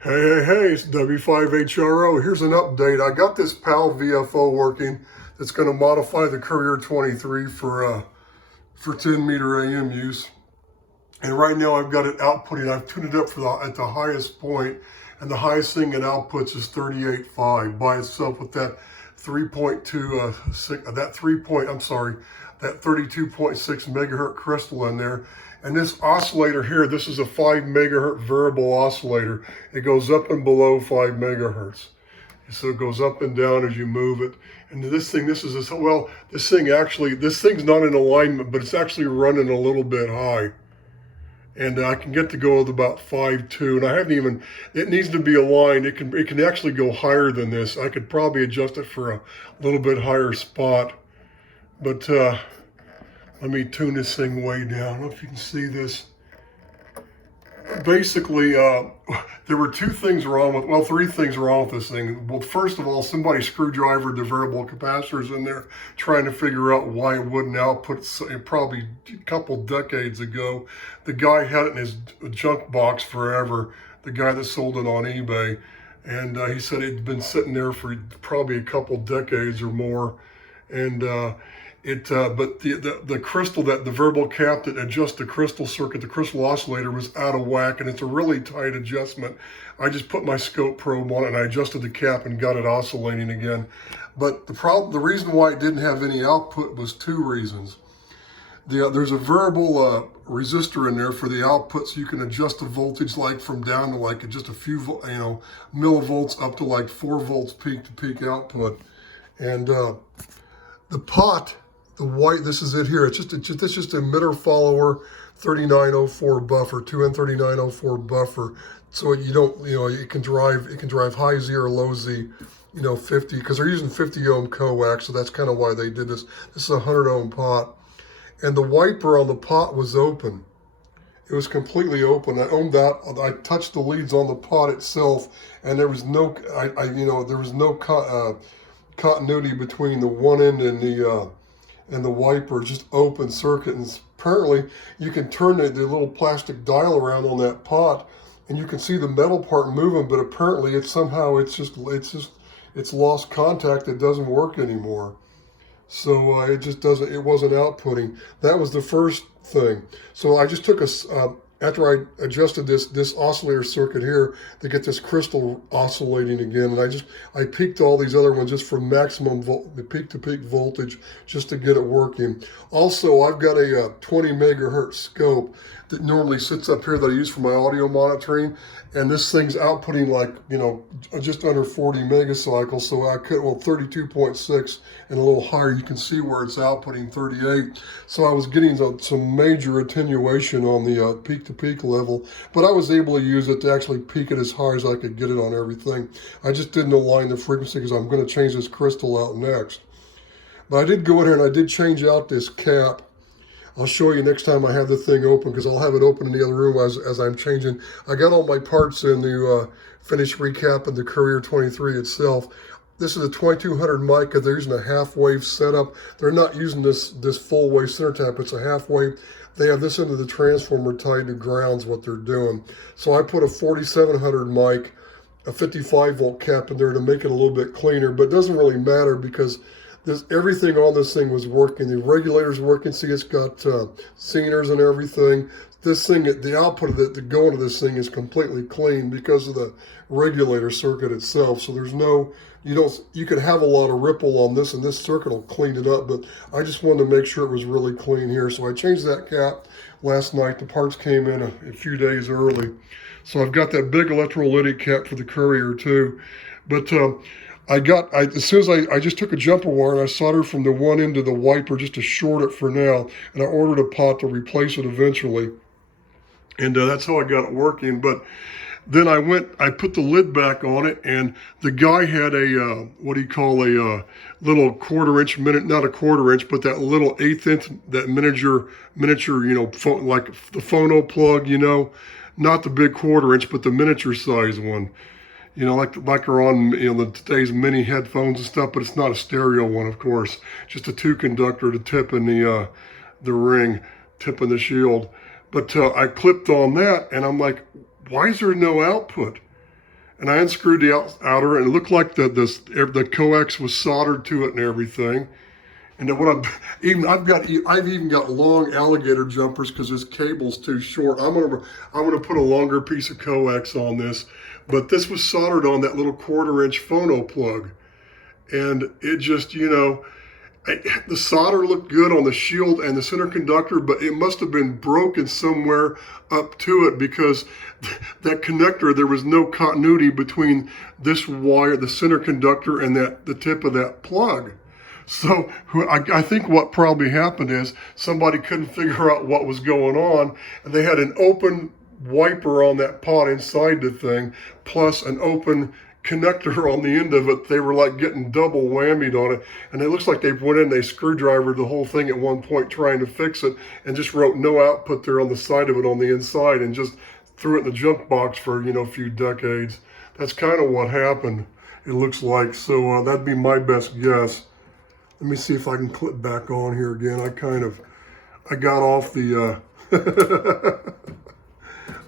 Hey, it's W5HRO. Here's an update. I got this PAL VFO working that's going to modify the Courier 23 for 10 meter AM use. And right now I've got it outputting. I've tuned it up at the highest point, and the highest thing it outputs is 38.5 by itself with that 32.6 megahertz crystal in there. And this oscillator here, this is a 5 megahertz variable oscillator. It goes up and below 5 megahertz. So it goes up and down as you move it. And this thing's not in alignment, but it's actually running a little bit high. And I can get to go with about 5.2, and I haven't even, it needs to be aligned. It can actually go higher than this. I could probably adjust it for a little bit higher spot. But let me tune this thing way down. I don't know if you can see this. Basically, there were three things wrong with this thing. Well, first of all, somebody screwdrivered the variable capacitors in there, trying to figure out why it wouldn't output. Probably a couple decades ago, the guy had it in his junk box forever. The guy that sold it on eBay, and he said it'd been sitting there for probably a couple decades or more, and. But the crystal, the variable cap that adjusts the crystal circuit, the crystal oscillator, was out of whack, and it's a really tight adjustment. I just put my scope probe on it and I adjusted the cap and got it oscillating again. But the reason why it didn't have any output was two reasons. There's a variable resistor in there for the output, so you can adjust the voltage like from down to like just a few millivolts up to like 4 volts peak to peak output, and the pot. The white, this is it here. It's just emitter follower 3904 buffer, 2N3904 buffer. So you don't, it can drive high Z or low Z, 50, because they're using 50 ohm coax, so that's kind of why they did this. This is a 100 ohm pot. And the wiper on the pot was open. It was completely open. I touched the leads on the pot itself, and there was no, continuity between the one end and the wiper, just open circuit. And apparently you can turn the little plastic dial around on that pot and you can see the metal part moving, but apparently it's lost contact. It doesn't work anymore. So it wasn't outputting. That was the first thing. So I just took after I adjusted this oscillator circuit here to get this crystal oscillating again, and I peaked all these other ones just for maximum peak to peak voltage just to get it working. Also, I've got a 20 megahertz scope that normally sits up here that I use for my audio monitoring, and this thing's outputting like, just under 40 megacycles, so I could, 32.6 and a little higher. You can see where it's outputting 38. So I was getting some major attenuation on the peak to peak level, but I was able to use it to actually peak it as high as I could get it on everything. I just didn't align the frequency because I'm going to change this crystal out next. But I did go in here and I did change out this cap. I'll show you next time I have the thing open, because I'll have it open in the other room as I'm changing. I got all my parts in to finish recapping the Courier 23 itself. This is a 2200 mic, because they're using a half-wave setup. They're not using this full-wave center tap. It's a half-wave. They have this into the transformer tied to grounds, what they're doing. So I put a 4700 mic, a 55-volt cap in there to make it a little bit cleaner, but it doesn't really matter because everything on this thing was working. The regulator's working. See, it's got Zeners and everything. This thing, the output of the going to this thing is completely clean because of the regulator circuit itself. So there's no, you could have a lot of ripple on this, and this circuit will clean it up. But I just wanted to make sure it was really clean here. So I changed that cap last night. The parts came in a few days early. So I've got that big electrolytic cap for the Courier too. But as soon as I just took a jumper wire and I soldered from the one end to the wiper just to short it for now, and I ordered a pot to replace it eventually. And that's how I got it working. But then I put the lid back on it, and the guy had a, little quarter-inch, not a quarter-inch, but that little eighth-inch, that miniature, like the phono plug, not the big quarter-inch, but the miniature size one. Like are on today's mini headphones and stuff, but it's not a stereo one, of course. Just a 2-conductor to tip in the ring, tip in the shield. But I clipped on that, and I'm like, why is there no output? and I unscrewed the outer, and it looked like the coax was soldered to it and everything. And then I've even got long alligator jumpers because this cable's too short. I'm gonna put a longer piece of coax on this, but this was soldered on that little 1/4-inch phono plug, and it just, the solder looked good on the shield and the center conductor, but it must have been broken somewhere up to it because that connector, there was no continuity between this wire, the center conductor, and the tip of that plug. So I think what probably happened is somebody couldn't figure out what was going on, and they had an open wiper on that pot inside the thing, plus an open connector on the end of it. They were like getting double whammied on it, and it looks like they went in, they screwdrivered the whole thing at one point trying to fix it, and just wrote no output there on the side of it on the inside, and just threw it in the junk box for a few decades. That's kind of what happened, it looks like. So that'd be my best guess. Let me see if I can clip back on here again. I got off the,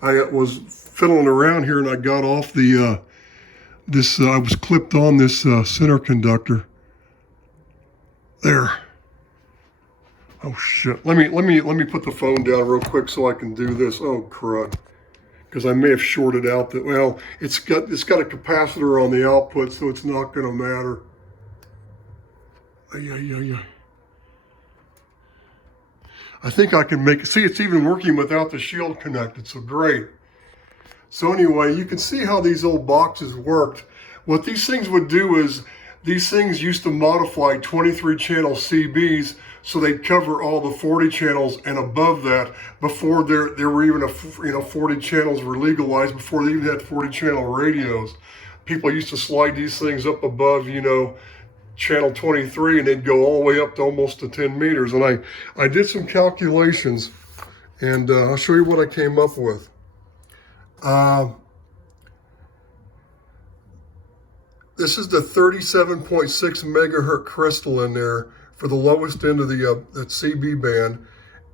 I was fiddling around here and I got off the, I was clipped on this center conductor. There. Oh shit. Let me put the phone down real quick so I can do this. Oh crud. Because I may have shorted out that, well, it's got a capacitor on the output, so it's not gonna matter. Yeah. I think I can make it. See, it's even working without the shield connected, so great. So anyway, you can see how these old boxes worked. What these things would do is, these things used to modify 23 channel CBs so they'd cover all the 40 channels and above that before there were even 40 channels were legalized, before they even had 40 channel radios. People used to slide these things up above, channel 23, and they'd go all the way up to almost to 10 meters. And I did some calculations, and I'll show you what I came up with. This is the 37.6 megahertz crystal in there for the lowest end of the CB band.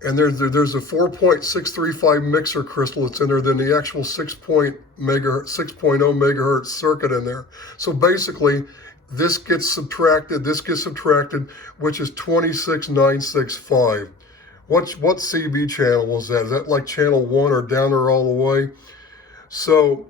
And there's a 4.635 mixer crystal that's in there, then the actual 6.0 megahertz circuit in there. So basically, this gets subtracted, which is 26,965. What CB channel was that? Is that like channel 1 or down there all the way? So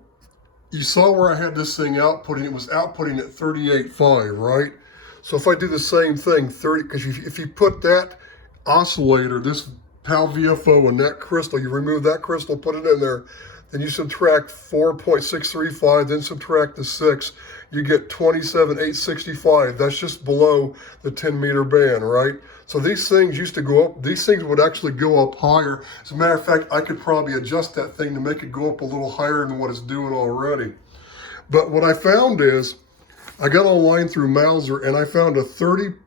you saw where I had this thing outputting, it was outputting at 38.5, right? So if I do the same thing, because if you put that oscillator, this PAL VFO and that crystal, you remove that crystal, put it in there, then you subtract 4.635, then subtract the 6, you get 27,865. That's just below the 10 meter band, right? So these things used to go up, these things would actually go up higher. As a matter of fact, I could probably adjust that thing to make it go up a little higher than what it's doing already. But what I found is, I got online through Mauser and I found a 34.4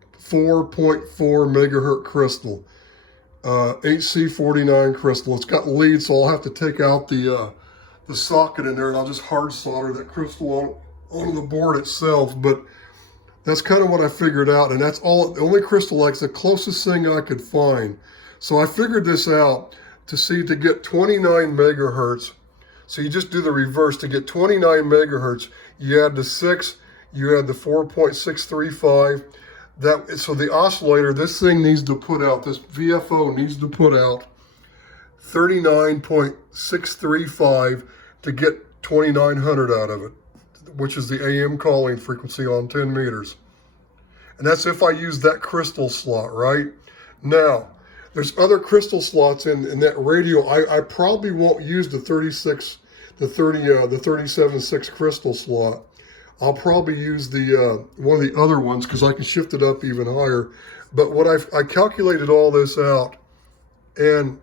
megahertz crystal, HC49 crystal. It's got lead, so I'll have to take out the socket in there and I'll just hard solder that crystal on the board itself. But that's kind of what I figured out, and that's all, the only crystal, like the closest thing I could find. So I figured this out to get 29 megahertz. So you just do the reverse. To get 29 megahertz, you add the 6, you add the 4.635. So the oscillator, this thing needs to put out, this VFO needs to put out 39.635 to get 2900 out of it, which is the AM calling frequency on 10 meters. And that's if I use that crystal slot, right? Now, there's other crystal slots in that radio. I probably won't use the 37.6 crystal slot. I'll probably use the one of the other ones because I can shift it up even higher. But what I calculated all this out, and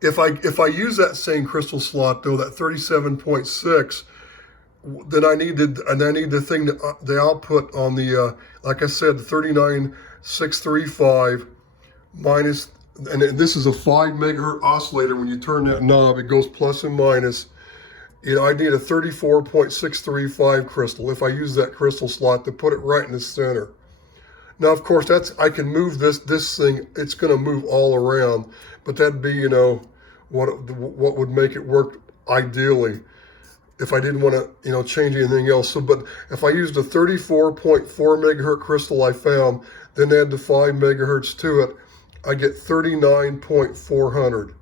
if I use that same crystal slot though, that 37.6, then I need the thing the output on the like I said, the 39.635 minus, and this is a 5 megahertz oscillator. When you turn that knob, it goes plus and minus. I need a 34.635 crystal if I use that crystal slot to put it right in the center. Now, of course, I can move this thing. It's going to move all around, but that'd be what would make it work ideally. if I didn't want to, change anything else. So, but if I used a 34.4 megahertz crystal I found, then add the 5 megahertz to it, I get 39.400.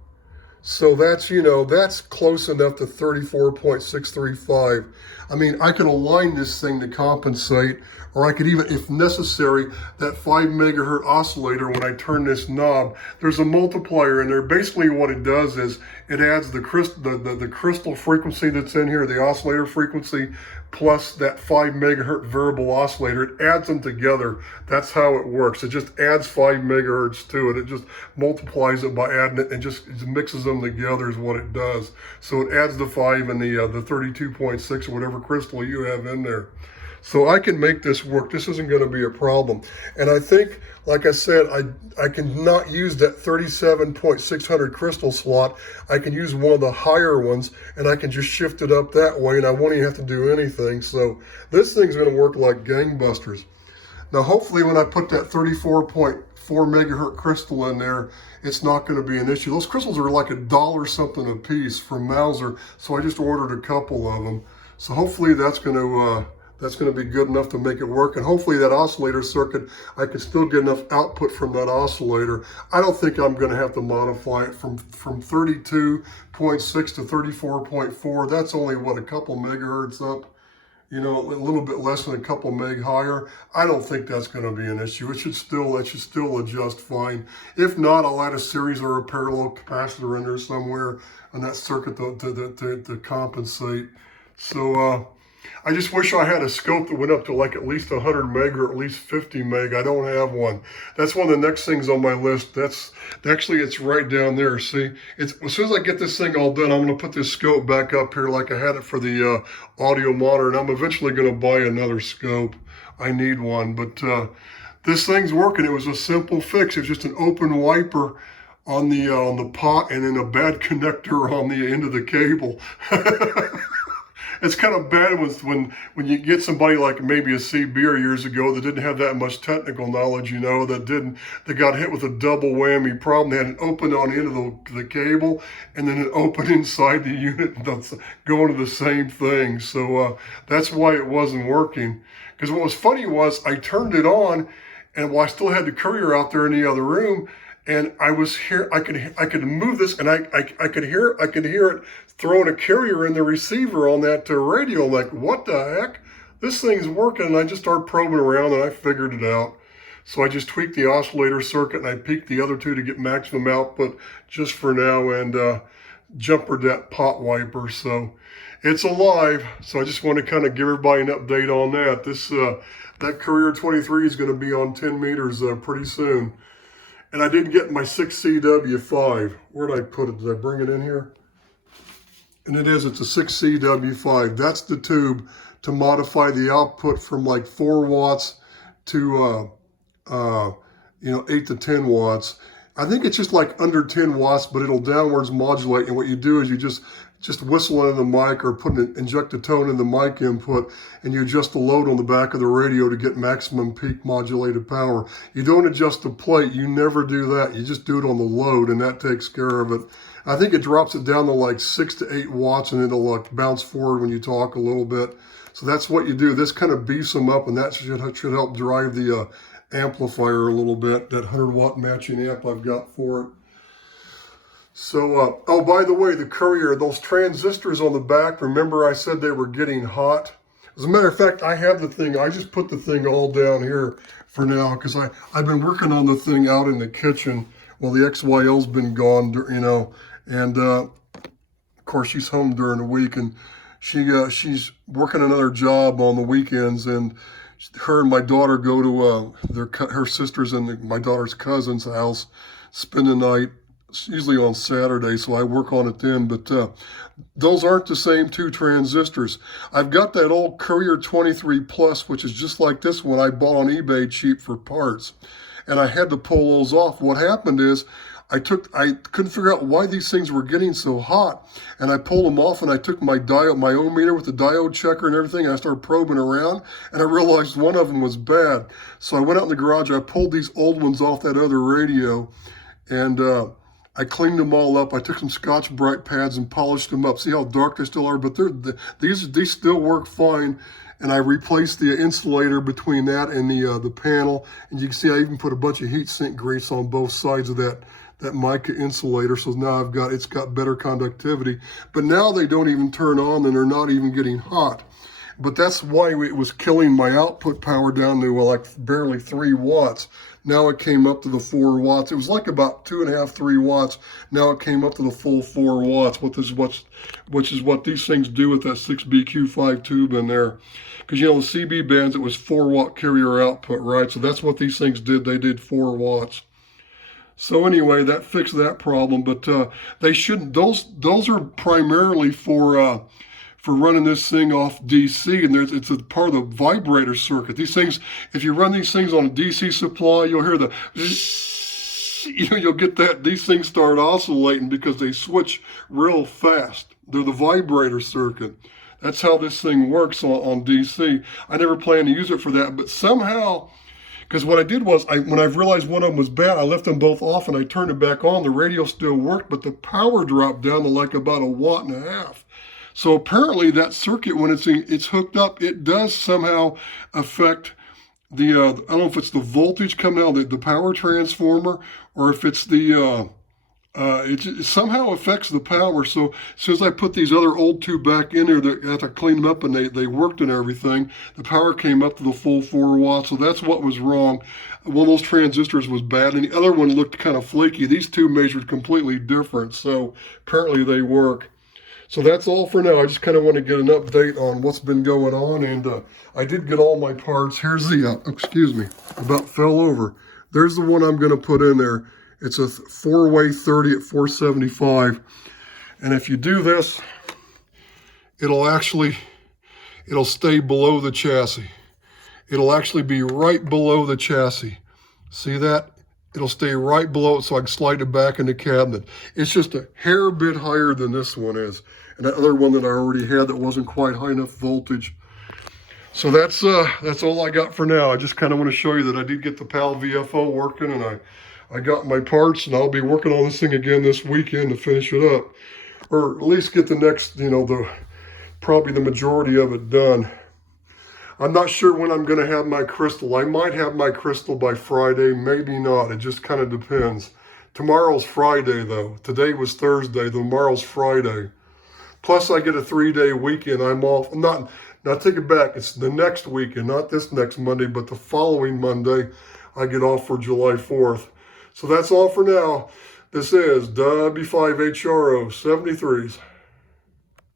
So that's, that's close enough to 34.635. I mean, I can align this thing to compensate, or I could even, if necessary, that 5 megahertz oscillator, when I turn this knob, there's a multiplier in there. Basically what it does is it adds the crystal frequency that's in here, the oscillator frequency, plus that 5 megahertz variable oscillator. It adds them together. That's how it works. It just adds 5 megahertz to it. It just multiplies it by adding it and just mixes them together is what it does. So it adds the 5 and the 32.6 or whatever crystal you have in there. So I can make this work. This isn't going to be a problem. And I think, like I said, I can not use that 37.600 crystal slot. I can use one of the higher ones, and I can just shift it up that way, and I won't even have to do anything. So this thing's going to work like gangbusters. Now, hopefully when I put that 34.4 megahertz crystal in there, it's not going to be an issue. Those crystals are like $1 something a piece from Mauser, so I just ordered a couple of them. So hopefully that's going to be good enough to make it work. And hopefully that oscillator circuit, I can still get enough output from that oscillator. I don't think I'm going to have to modify it from 32.6 to 34.4. That's only, what, a couple megahertz up, a little bit less than a couple meg higher. I don't think that's going to be an issue. It should still adjust fine. If not, I'll add a series or a parallel capacitor in there somewhere on that circuit to compensate. So, I just wish I had a scope that went up to like at least 100 meg or at least 50 meg. I don't have one. That's one of the next things on my list. It's right down there. See, as soon as I get this thing all done, I'm going to put this scope back up here like I had it for the audio monitor, and I'm eventually going to buy another scope. I need one, but this thing's working. It was a simple fix. It was just an open wiper on the pot and then a bad connector on the end of the cable. It's kind of bad when you get somebody like maybe a CBer years ago that didn't have that much technical knowledge, that got hit with a double whammy problem. They had it open on the end of the cable and then it opened inside the unit, going to the same thing. So that's why it wasn't working. Because what was funny was I turned it on, and while I still had the Courier out there in the other room, and I was here, I could move this, and I could hear it throwing a carrier in the receiver on that radio. I'm like, what the heck? This thing's working. And I just started probing around, and I figured it out. So I just tweaked the oscillator circuit, and I peaked the other two to get maximum output just for now, and jumpered that pot wiper. So it's alive. So I just want to kind of give everybody an update on that. That Courier 23 is going to be on 10 meters pretty soon. And I did get my 6CW5. Where did I put it? Did I bring it in here? And it's a 6CW5. That's the tube to modify the output from like 4 watts to 8 to 10 watts. I think it's just like under 10 watts, but it'll downwards modulate. And what you do is you just whistle into the mic or inject a tone in the mic input, and you adjust the load on the back of the radio to get maximum peak modulated power. You don't adjust the plate. You never do that. You just do it on the load, and that takes care of it. I think it drops it down to like 6 to 8 watts, and it'll like bounce forward when you talk a little bit. So that's what you do. This kind of beefs them up, and that should help drive the amplifier a little bit, that 100-watt matching amp I've got for it. So, oh, by the way, the Courier, those transistors on the back, remember I said they were getting hot? As a matter of fact, I have the thing. I just put the thing all down here for now because I've been working on the thing out in the kitchen while the XYL's been gone, and of course she's home during the week, and she's working another job on the weekends, and her and my daughter go to her sister's and my daughter's cousin's house, spend the night. It's usually on Saturday, so I work on it then, but those aren't the same 2 transistors. I've got that old Courier 23 Plus, which is just like this one I bought on eBay cheap for parts, and I had to pull those off. What happened is I couldn't figure out why these things were getting so hot, and I pulled them off, and I took my ohm meter with the diode checker and everything, and I started probing around, and I realized one of them was bad. So I went out in the garage, I pulled these old ones off that other radio, and I cleaned them all up. I took some Scotch-Brite pads and polished them up. See how dark they still are? But these still work fine. And I replaced the insulator between that and the panel. And you can see I even put a bunch of heat sink grease on both sides of that mica insulator. So now it's got better conductivity. But now they don't even turn on and they're not even getting hot. But that's why it was killing my output power down to like barely 3 watts. Now it came up to the 4 watts. It was like about 2.5, 3 watts. Now it came up to the full 4 watts, which is what these things do with that 6BQ5 tube in there. Because, you know, the CB bands, it was 4 watt carrier output, right? So that's what these things did. They did 4 watts. So anyway, that fixed that problem. But they shouldn't. Those are primarily for running this thing off DC, and it's a part of the vibrator circuit. These things, if you run these things on a DC supply, you'll hear the you'll get that. These things start oscillating because they switch real fast. They're the vibrator circuit. That's how this thing works on DC. I never planned to use it for that, but somehow, because what I did was, when I realized one of them was bad, I left them both off and I turned it back on. The radio still worked, but the power dropped down to like about 1.5 watts. So apparently that circuit, when it's hooked up, it does somehow affect the, I don't know if it's the voltage coming out of the power transformer, or if it's the, it somehow affects the power. So as soon as I put these other old two back in there, after I cleaned them up and they worked and everything, the power came up to the full 4 watts. So that's what was wrong. One of those transistors was bad, and the other one looked kind of flaky. These two measured completely different, so apparently they work. So that's all for now. I just kind of want to get an update on what's been going on, and I did get all my parts. Here's the, excuse me, about fell over. There's the one I'm going to put in there. It's a 4-way 30 at 475. And if you do this, it'll stay below the chassis. It'll actually be right below the chassis. See that? It'll stay right below it so I can slide it back in the cabinet. It's just a hair bit higher than this one is. And that other one that I already had that wasn't quite high enough voltage. So that's all I got for now. I just kind of want to show you that I did get the PAL VFO working, and I got my parts, and I'll be working on this thing again this weekend to finish it up. Or at least get the next, probably the majority of it done. I'm not sure when I'm going to have my crystal. I might have my crystal by Friday, maybe not. It just kind of depends. Tomorrow's Friday, though. Today was Thursday. Tomorrow's Friday. Plus, I get a 3-day weekend. I'm off. Now, take it back. It's the next weekend, not this next Monday, but the following Monday, I get off for July 4th. So that's all for now. This is W5HRO 73s.